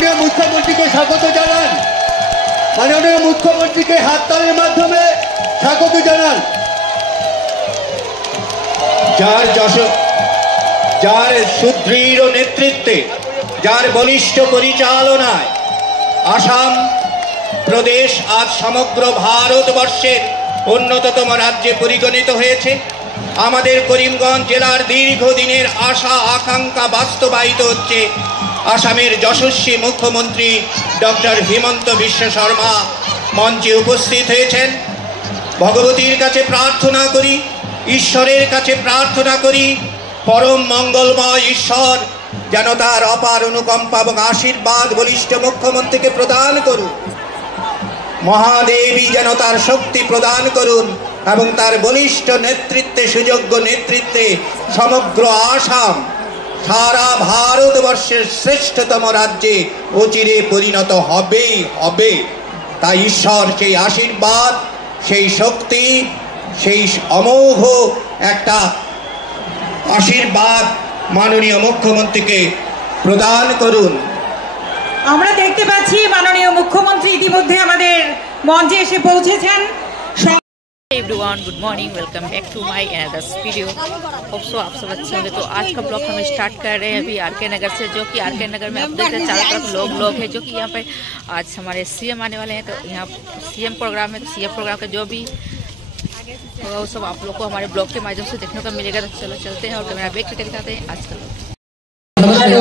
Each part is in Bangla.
মাননীয় মুখ্যমন্ত্রীকে স্বাগত জানান। মাননীয় মুখ্যমন্ত্রীকে হাততালির মাধ্যমে স্বাগত জানান। যার সুদৃঢ় নেতৃত্বে, যার বলিষ্ঠ পরিচালনায় আসাম প্রদেশ আজ সমগ্র ভারতবর্ষের অন্যতম রাজ্যে পরিগণিত হয়েছে। আমাদের করিমগঞ্জ জেলার দীর্ঘদিনের আশা আকাঙ্ক্ষা বাস্তবায়িত হচ্ছে। আসামের যশস্বী মুখ্যমন্ত্রী ডক্টর হিমন্ত বিশ্ব শর্মা মঞ্চে উপস্থিত হয়েছেন। ভগবতীর কাছে প্রার্থনা করি, ঈশ্বরের কাছে প্রার্থনা করি, পরম মঙ্গলময় ঈশ্বর যেন তার অপার অনুকম্পা এবং আশীর্বাদ বলিষ্ঠ মুখ্যমন্ত্রীকে প্রদান করুন। মহাদেবী যেন তার শক্তি প্রদান করুন এবং তার বলিষ্ঠ নেতৃত্বে, সুযোগ্য নেতৃত্বে সমগ্র আসাম সারা ভারতবর্ষের শ্রেষ্ঠতম রাজ্যে অচিরে পরিণত হবেই হবে। তাই ঈশ্বর সেই আশীর্বাদ, সেই শক্তি, সেই অমোঘ একটা আশীর্বাদ মাননীয় মুখ্যমন্ত্রীকে প্রদান করুন। আমরা দেখতে পাচ্ছি মাননীয় মুখ্যমন্ত্রী ইতিমধ্যে আমাদের মঞ্চে এসে পৌঁছেছেন। Everyone, good morning, welcome back to my another video. Hope so आप सब अच्छे होंगे। तो आज का ब्लॉग हम स्टार्ट कर रहे हैं अभी आरके नगर से, जो कि आरके नगर में आप देख रहे हैं चारों तरफ लोग हैं, जो कि यहाँ पे आज हमारे सीएम आने वाले हैं। तो यहाँ सीएम प्रोग्राम है, तो सीएम प्रोग्राम का जो भी होगा वो सब आप लोग को हमारे ब्लॉग के माध्यम से देखने को मिलेगा। तो चलो चलते हैं और कैमरा बैक करके दिखाते हैं आज का। हेलो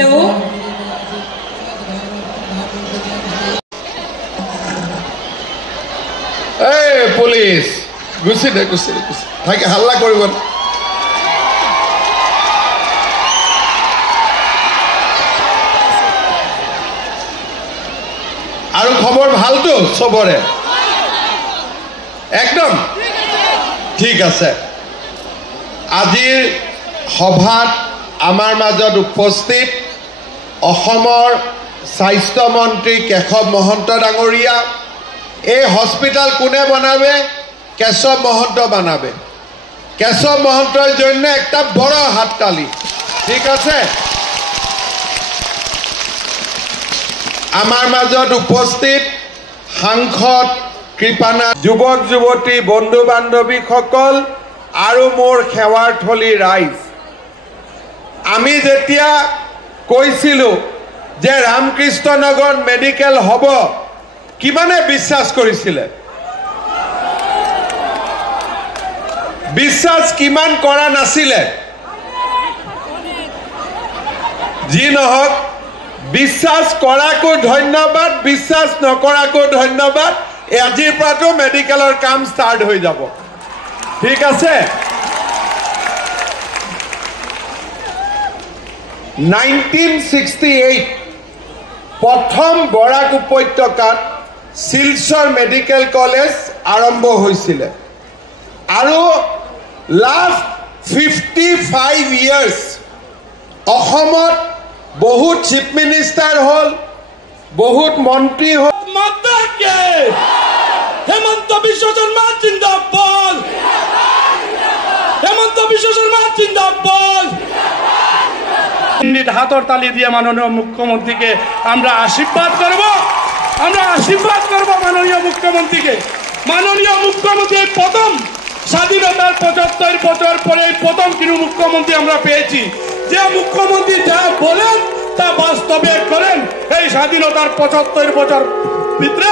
हेलो পুলিশ গুছি দে থাকে হাল্লা কৰিব। আৰু খবৰ ভালতো চবৰে? একদম ঠিক আছে। আজিৰ সভাত আমাৰ মাজত উপস্থিত অসমৰ স্বাস্থ্য মন্ত্ৰী কেশৱ মহন্ত ডাঙৰীয়া। এই হস্পিটাল কোনে বানাবে? কেশৱ মহন্ত বানাবে। কেশৱ মহন্তৰ জন্য একটা বড় হাততালি। ঠিক আছে। আমাৰ মাজত উপস্থিত সাংসদ কৃপানাথ, যুৱক যুৱতী, বন্ধু বান্ধৱীসকল আৰু মোৰ সেৱাৰথলী ৰাইজ, আমি যেতিয়া কৈছিলোঁ যে ৰামকৃষ্ণ নগৰ মেডিকেল হ'ব, কিমানে বিশ্বাস কৰিছিলে? বিশ্বাস কিমান কৰা নাছিলে? যি নহওক, বিশ্বাস কৰাকো ধন্যবাদ, বিশ্বাস নকৰাকো ধন্যবাদ। আজিৰ পৰাতো মেডিকেলৰ কাম ষ্টাৰ্ট হৈ যাব। ঠিক আছে। 1968 প্ৰথম বৰাক উপত্যকাত শিলচৰ মেডিকেল কলেজ আৰম্ভ হৈছিলে আৰু লাষ্ট 55 ইয়াৰ্ছ অসমত বহুত চিফ মিনিষ্টাৰ হ'ল, বহুত মন্ত্ৰী হ'ল। হেমন্ত বিশ্ব শৰ্মা জিন্দাবাদ, হেমন্ত বিশ্ব শর্মা জিন্দাবাদ। হাতর তালি দিয়ে মাননীয় মুখ্যমন্ত্রীকে আমরা আশীর্বাদ করব, আমরা আশীর্বাদ করব মাননীয় মুখ্যমন্ত্রীকে। মাননীয় মুখ্যমন্ত্রী প্রথম স্বাধীনতার 75 বছর পরে প্রথম কিন্তু মুখ্যমন্ত্রী আমরা পেয়েছি, যে মুখ্যমন্ত্রী যা বলেন তা বাস্তবে করেন। এই স্বাধীনতার 75 বছর ভিতরে